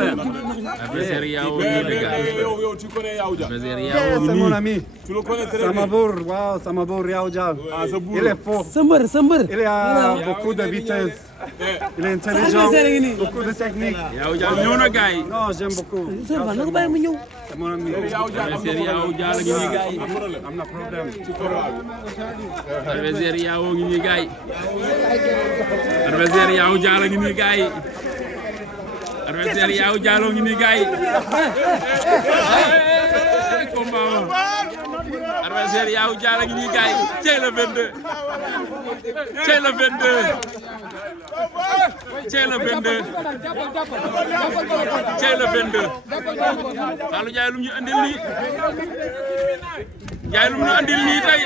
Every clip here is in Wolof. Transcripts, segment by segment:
Adversaire Yao, les gars. Tu connais Yao Dia. C'est mon ami. Tu le connais très bien. Samabour, wow, Samabour Yao Dia. Il est fort. Sambar. Il a beaucoup de vitesse. Il est intelligent, beaucoup de technique. Yao Dia ñëw na gars yi. Non, j'aime beaucoup. C'est mon ami. Adversaire Yao Dia la ngi nii gars yi. Am na problème. Adversaire Yao ngi nii gars yi. Adversaire Yao Dia la ngi nii gars yi. Adversaire Yao Dia la ngi nii gars yi. Combat adversaire Yao Dia la ngi nii gars yi. Cey le 22. Cey le 22. Cey le 22. Cey le 22. Fallou Ndiaye lu ñu andil nii. Ndiaye lu ñu andil nii tey.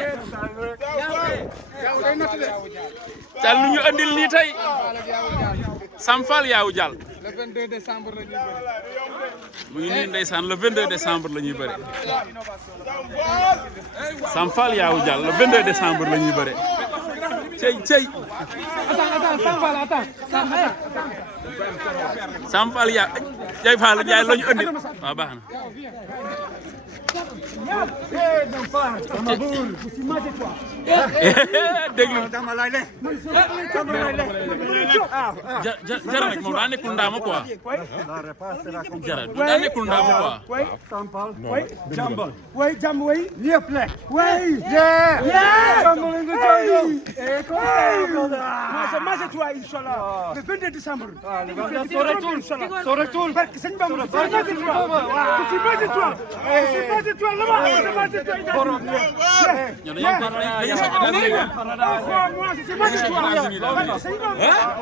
Cal lu ñu andil nii tey. Samfal Yao Dia. Le 22 décembre la ñuy bëri. mu ngi nii ndeysaan le 22 décembre la ñuy bëri. Samfal Yao Dia le 22 décembre la ñuy bëri. Cey. Samfal ya Jay Fall Ndiaye la ñu andi waaw baax na. déglu jara nag moom daa nekkul ndaama quoi. jara daa nekkul ndaama quoi. Sampal. Jambal. Oui, Jam, oui. Lieple. Oui. Yeah. Jambal, moi, c'est toi, Inch'Allah. Le 22 décembre. Son retour. C'est une bonne c'est toi. C'est toi. C'est toi, là-bas. C'est toi.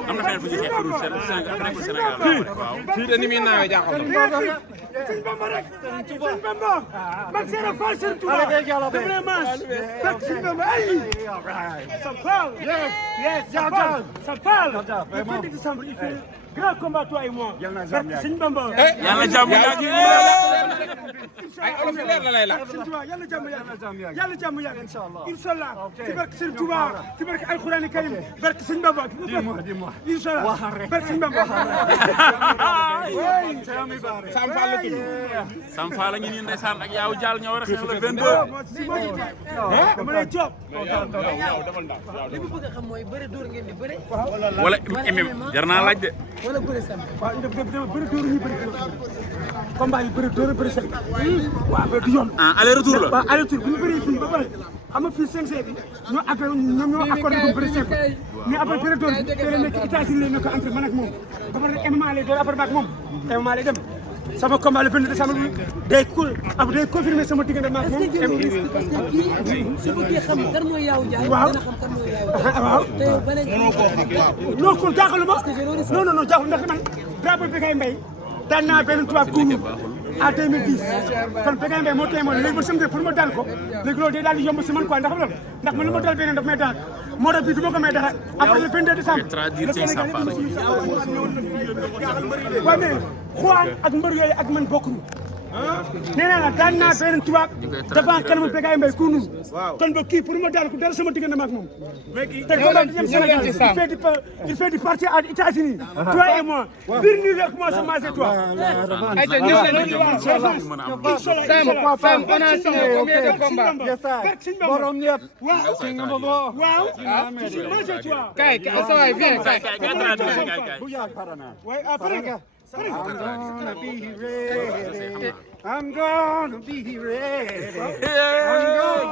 am na feneen fu ñu xeex pour Sénégal. Fii de ni muy naawee jaaxal na. Sëñ Bamba rek Sëñ Bamba mag seera Fall Sëñ Touba vraiment rek Sëñ Bamba ay ça parle yes ça parle le 22 décembre il fait grand combat toi et moi rek Sëñ Bamba yàlla jàmm yàgg ay olof leer la lay la. Sëñ Touba yàlla jàmm yàgg inshallah ci barke Sëñ Touba ci barke Alxuraan Karim barke Sëñ Bamba Dis-moi. inshallah barke Sëñ Bamba Sam Fall la tudd. Sam Fall la ngi nii ndeysaan ak Yao Dia ñoo war a xeex le 22. dama lay job li mu bëgg a xam mooy bëre dóor ngeen di bëre. wala MM jar naa laaj de. wala bëre sam. waaw dama bëri dóor ñu bëri combat yi bëri dóor bëri seen waaw ba du yoon aller retour la. waaw aller retour bu ñu bëree fii ba pare xam nga fii CNG bi ñoo accordé ko bëri seen mais après bëri dóor bi fële nekk États-Unis la nekk entre man ak moom ba pare MMA lay doon après maag moom MMA lay dem sama combat le 22 décembre day confirmer sama diggante maag moom parce que kii su bëggee xam kan mooy Yao Dia. waaw dina xam kan mooy Yao Dia. waaw te yow ba léegi non kon jaaxaluma non jaaxul ndax man drapeau Bécaye Mbaye daan naa benn tubaab kuunu à 2010 kon Bécaye Mbaye moo téye moom léegi ba samedi pour ma daan ko léegi loolu day daal di yomb si man quoi ndax man lu ma dal beneen daf may daan moo tax bii du ma ko may dara après le 22 décembre. traduire ci Sam Fall waaw mais Juan ak mbër yooyu ak man bokkuñu. nee naa la daan naa benn tubaab devant kanamu Bécaye Mbaye kuunu kon ba kii pour ma daan ko dara sama diggante ak moom. te combat bi dem Sénégal il fait du parti aux États-Unis toi et moi biir nii rek moi sama c'est toi. ayca ñëw leen Sam on a signé combien de combats. Borom ñëpp. waaw c'est toi. Kay sa waay viens kay. Bu yàgg pare naa. Ouais, après, I'm gonna be ready.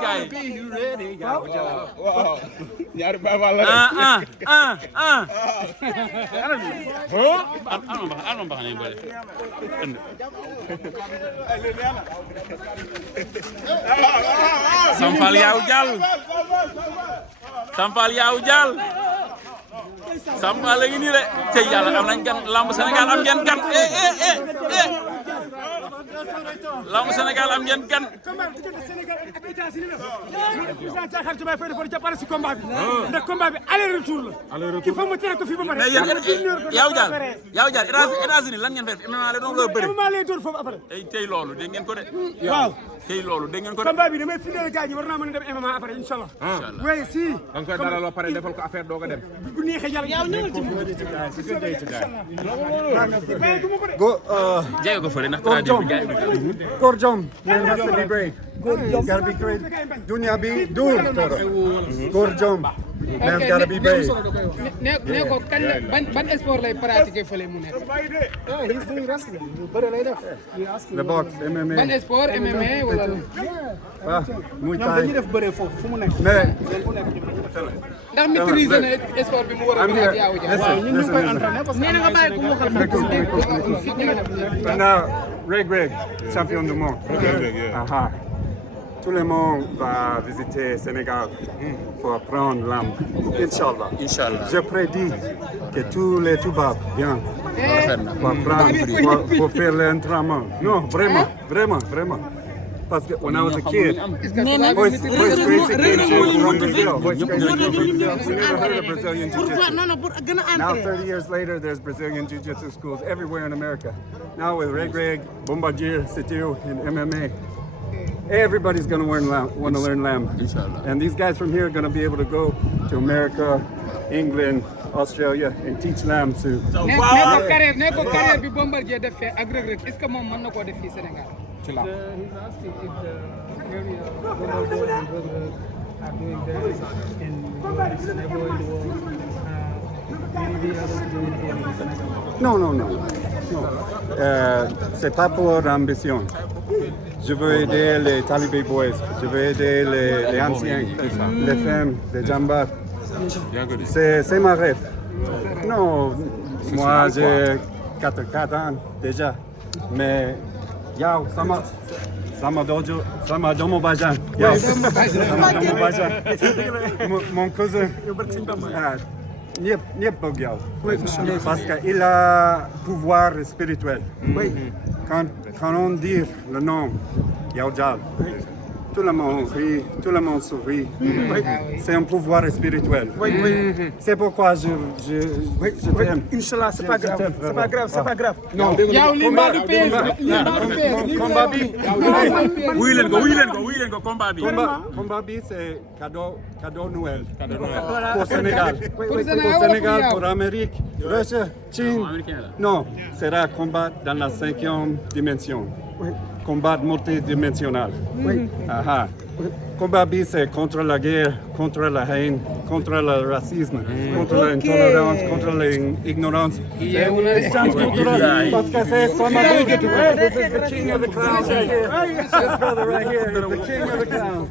gars Be ready. waaw ñaari Baay Faal la. alma mbax nañ bëri Sam Fall Yao Dia Sam Fall Yao Dia Sam Fall la ngi nii de tey yàlla am nañ gan lamb Sénégal am ngeen gan lamb Sénégal am ngeen gan. combat bi diggante Sénégal ak États-Unis la. le président Diakhar Diomaye Faye dafa jàppale si combat bi. ndax combat bi aller retour la. ki fa mu tere ko fii ba pare. mais yow Dial États-Unis lan ngeen fay MMA la doon la bëri. MMA lay door foofu après. tey loolu dégg ngeen ko de. waaw tey loolu dégg ngeen ko de. combat bi damay firndeel gars yi war naa mën a dem MMA après incha allah. oui si. da nga koy dalal ba pare defal ko affaire doog a dem. bu neexee yàlla yow ñëwal ci moom. Go, jege ko fële ndax traduit bi gars yi. Gorjom, man has to be brave. Gotta be brave. Dunya be dur, toro. Gorjom, man's gotta be brave. ne ko kañ la ban sport lay pratiquer fële mu nekk. he's doing wrestling. bëre lay def. The box, MMA. ban sport MMA wala. Ah, Muay ñoom dañuy Thai. def bëre foofu fu mu nekk. Mais, ndax maîtriser na sport bi mu war a I'm mën here. a yaaw ja. Listen, ñun ñu ngi koy listen. entraîné parce que nee na nga bàyyi ko waxal Now, Greg, champion du monde. Aha. Tout le monde va visiter Sénégal pour apprendre l'âme. Inch'Allah. Inch'Allah. Je prédis que tous les Toubabs viennent rafet na. pour apprendre, pour faire l'entraînement. Non, vraiment, vraiment, vraiment. Parce que when I was a kid, Royce Gracie came from Brazil. Royce Gracie came from Brazil. We never heard of Brazilian Jiu-Jitsu. Now, 30 years later, there's Brazilian Jiu-Jitsu schools everywhere in America. Now with Greg, Bombardier, Sitiu, and MMA, everybody's going to want to learn lamb. Inshallah. And these guys from here are going to be able to go to America, England, Australia, and teach lamb too. ne ko carrière bi Bombardier def fee ak Reug Reug est-ce que moom mën na koo def fii Sénégal. ci la. Non, non, non. Non. C'est pas pour l'ambition. Je veux aider les Talibé Boys. Je veux aider les anciens, les femmes, les jambas. C'est ma rêve. Non, moi j'ai 4 ans déjà. Mais, yao, sama domo bajan. Yao, sama domo bajan. Mon cousin. Niep Bogyao. Parce qu'il a pouvoir spirituel. Quand on dit le nom Yao Dial, tout le monde rit, tout le monde sourit. C'est un pouvoir spirituel. C'est pourquoi je t'aime. Inch'Allah, c'est pas grave. C'est pas grave, c'est pas grave. Non, yow li mbaa du PS combat bi. wuy leen ko combat bi. Combat bi c'est cadeau Noël. Pour Sénégal. Pour Sénégal, Sénégal, wala pour Amérique, Russie, Chine. américain là. Non, sera combat dans la 5e dimension. Combat multidimensionnel. Aha. Combat B, c'est contre la guerre, contre la haine, contre le racisme, contre l'intolérance, contre l'ignorance. Parce que c'est son This is the king of the clowns right here. This brother right here is the king of the clowns.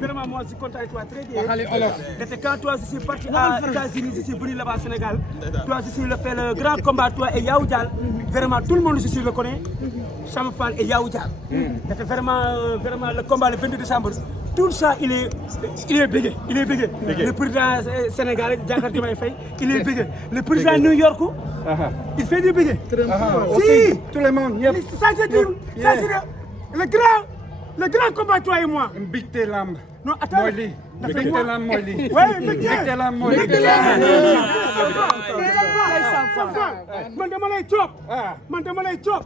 Vraiment, moi, je suis content avec toi, très bien. Depuis quand toi, je suis parti aux États-Unis, je suis venu là-bas au Sénégal. Toi, je suis fait le grand combat, toi et Yao Dial. Vraiment, tout le monde, je suis le connaît. Cham Fall et Yao Dial. C'était vraiment le combat le 22 décembre. Tout ça, il est bégué. Il est bégué. Le président sénégalais, Diakhar Diomaye Faye, il est bégué. Le président New York, il fait du bégué. Si, tout le monde. Yep. Ça, c'est le grand combat, toi et moi. Big Lamb. Non, attends. Moili. Big Lamb Moili. Oui, Big Lamb Moili. Man dama lay topp.